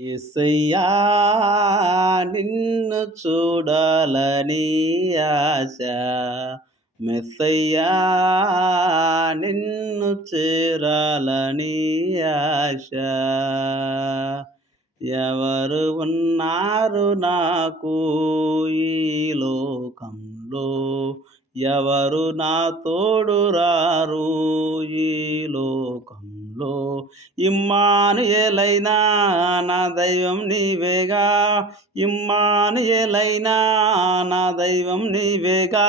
యేసయ్యా నిన్ను చూడాలని ఆశ, మెస్సయ్యా నిన్ను చేరాలని ఆశ. ఎవరు ఉన్నారు నాకు ఈ లోకంలో, ఎవరు నా తోడు రారు ఈ లోకంలో. ఇమ్మానుయేలైనా నా దైవం నీవేగా, ఇమ్మానుయేలైనా నా దైవం నీవేగా.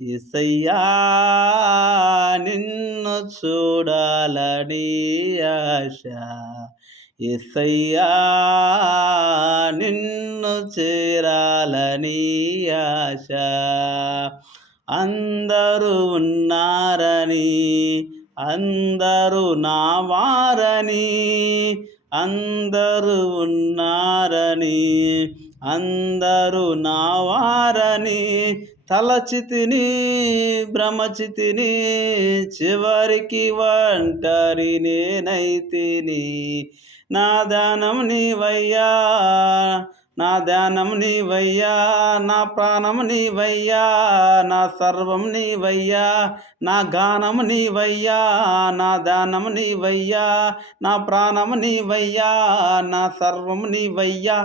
యేసయ్యా నిన్ను చూడాలని ఆశ, యేసయ్యా నిన్ను చేరాలని ఆశ. అందరూ ఉన్నారని, అందరూ నా వారని, అందరూ ఉన్నారని, అందరూ నా వారని తలచితిని, భ్రమచితిని, చివరికి ఒంటరి నేనైతిని. నా దానం నీవయ్యా, నా ధ్యానం నీవయ్యా, నా ప్రాణం నీవయ్యా, నా సర్వం నీవయ్యా, నా గానం నీవయ్యా, నా దానం నీవయ్యా, నా ప్రాణం నీవయ్యా, నా సర్వం నీవయ్యా.